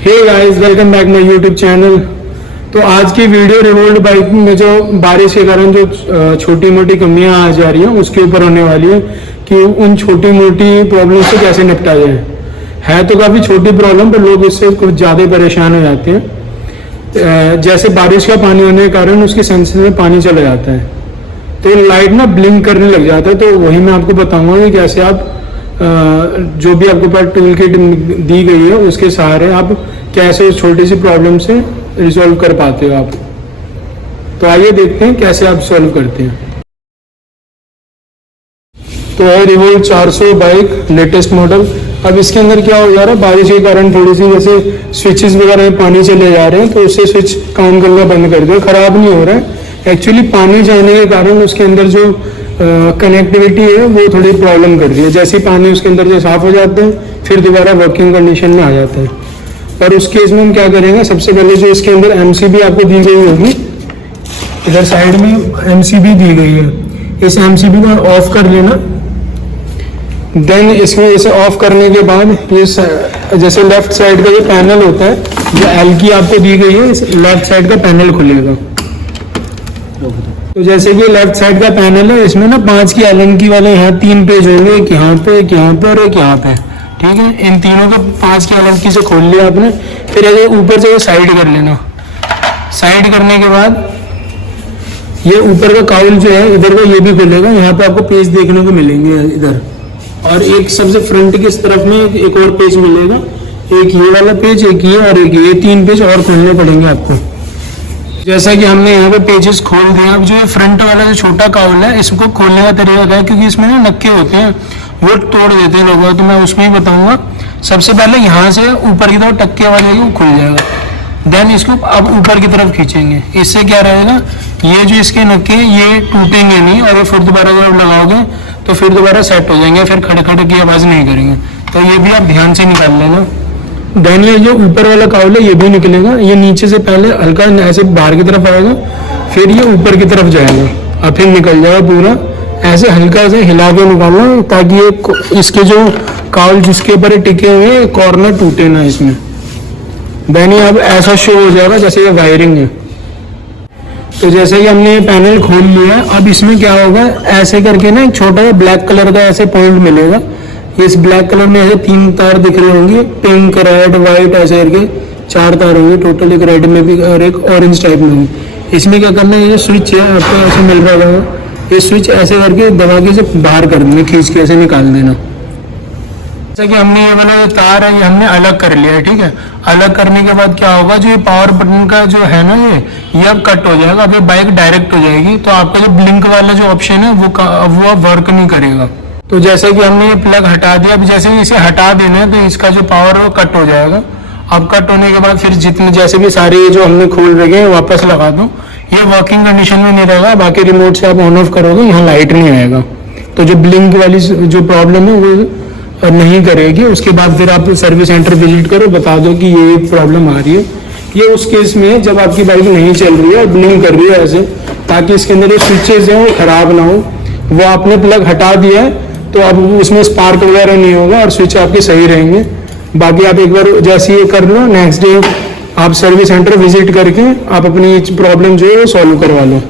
Hey guys, welcome back my YouTube channel. तो आज की वीडियो रिवोल्ट बाइक में जो बारिश के कारण जो छोटी मोटी कमियां आ जा रही हैं उसके ऊपर होने वाली है कि उन छोटी मोटी प्रॉब्लम से कैसे निपटा जाए। है तो काफ़ी छोटी प्रॉब्लम पर लोग इससे कुछ ज़्यादा परेशान हो जाते हैं। जैसे बारिश का पानी होने के कारण उसकी सेंसर में पानी चला जाता है तो लाइट ना ब्लिंक करने लग जाता है। तो वही मैं आपको बताऊंगा कि कैसे आप जो भी आपके पास टूल किट दी गई है उसके सहारे आप कैसे उस छोटी सी प्रॉब्लम से रिजॉल्व कर पाते हो आप। तो आइए देखते हैं कैसे आप सॉल्व करते हैं। तो है रिवोल्ट 400 बाइक लेटेस्ट मॉडल। अब इसके अंदर क्या हो जा रहा है, बारिश के कारण थोड़ी सी जैसे स्विचेस वगैरह में पानी चले जा रहे हैं तो उससे स्विच काम करना बंद कर दो। खराब नहीं हो रहा है, एक्चुअली पानी जाने के कारण उसके अंदर जो कनेक्टिविटी है वो थोड़ी प्रॉब्लम कर रही है। जैसे ही पानी उसके अंदर से साफ हो जाता है फिर दोबारा वर्किंग कंडीशन में आ जाता है। और उस केस में हम क्या करेंगे, सबसे पहले जो इसके अंदर एमसीबी आपको दी गई होगी, इधर साइड में एमसीबी दी गई है, इस एमसीबी को ऑफ कर लेना। देन इसमें इसे ऑफ करने के बाद ये जैसे लेफ्ट साइड का जो पैनल होता है, जो एल की आपको दी गई है, इस लेफ्ट साइड का पैनल खुलेगा। तो जैसे कि लेफ्ट साइड का पैनल है, इसमें ना 5 की एलन की वाले यहाँ 3 पेज होंगे, एक यहाँ पे, एक यहाँ पे और एक यहाँ पे। ठीक है, इन तीनों का 5 की एलन की से खोल लिया आपने। फिर ऐसे ऊपर से साइड कर लेना। साइड करने के बाद ये ऊपर का काउल जो है इधर का ये भी खुलेगा। यहाँ पे आपको पेज देखने को मिलेंगे इधर, और एक सबसे फ्रंट की तरफ में एक और पेज मिलेगा। एक ये वाला पेज, एक ये और एक ये 3 पेज और खोलने पड़ेंगे आपको। जैसा कि हमने यहाँ पे पेजेस खोल दिए। अब जो ये फ्रंट वाला जो छोटा काउल है इसको खोलने का तरीका क्या है, क्योंकि इसमें ना नक्के होते हैं वो तोड़ देते हैं लोग, तो मैं उसमें ही बताऊंगा। सबसे पहले यहाँ से ऊपर की तरफ टक्के वाले वो खुल जाएगा। देन इसको अब ऊपर की तरफ खींचेंगे। इससे क्या रहेगा, ये जो इसके नक्के ये टूटेंगे नहीं और फिर दोबारा जब लगाओगे तो फिर दोबारा सेट हो जाएंगे, फिर खड़े खड़े की आवाज़ नहीं करेंगे। तो ये भी आप ध्यान से निकाल लेना। देन ये जो ऊपर वाला काउल है ये भी निकलेगा। ये नीचे से पहले हल्का ऐसे बाहर की तरफ आएगा, फिर ये ऊपर की तरफ जाएगा और फिर निकल जाएगा पूरा। ऐसे हल्का से हिला के निकालना ताकि ये इसके जो काउल जिसके ऊपर टिके हुए हैं कॉर्नर टूटे ना इसमें। देन ये अब ऐसा शो हो जाएगा जैसे ये वायरिंग है। तो जैसे कि हमने ये पैनल खोल लिया है, अब इसमें क्या होगा, ऐसे करके ना एक छोटा ब्लैक कलर का ऐसे पॉइंट मिलेगा। इस ब्लैक कलर में ऐसे 3 तार दिख रहे होंगे, पिंक, रेड, व्हाइट, ऐसे करके 4 तार होंगे टोटल। एक रेड में भी और एक ऑरेंज टाइप में भी। इसमें क्या करना है, ये स्विच है आपको ऐसे मिल रहा होगा, ये स्विच ऐसे करके दबा के से बाहर कर देना, खींच के ऐसे निकाल देना। जैसा कि हमने ये वाला जो तार है ये हमने अलग कर लिया है। ठीक है, अलग करने के बाद क्या होगा, जो ये पावर बटन का जो है ना ये अब कट हो जाएगा। अब ये बाइक डायरेक्ट हो जाएगी। तो आपका जो ब्लिंक वाला जो ऑप्शन है वो अब वर्क नहीं करेगा। तो जैसे कि हमने ये प्लग हटा दिया, अब जैसे इसे हटा देना है तो इसका जो पावर है वो कट हो जाएगा। अब कट होने के बाद फिर जितने जैसे भी सारे जो हमने खोल रखे हैं वापस लगा दो। ये वर्किंग कंडीशन में नहीं रहेगा, बाकी रिमोट से आप ऑन ऑफ करोगे यहाँ लाइट नहीं आएगा। तो जो ब्लिंक वाली जो प्रॉब्लम है वो नहीं करेगी। उसके बाद फिर आप सर्विस सेंटर विजिट करो, बता दो कि ये प्रॉब्लम आ रही है। ये उस केस में है जब आपकी बाइक नहीं चल रही है और ब्लिंक कर रही है ऐसे, ताकि इसके अंदर जो स्विचेज हैं वो खराब ना हो। वो आपने प्लग हटा दिया है तो अब उसमें स्पार्क वगैरह नहीं होगा और स्विच आपके सही रहेंगे। बाकी आप एक बार जैसे ये कर लो, नेक्स्ट डे आप सर्विस सेंटर विजिट करके आप अपनी प्रॉब्लम जो है वो सॉल्व करवा लो।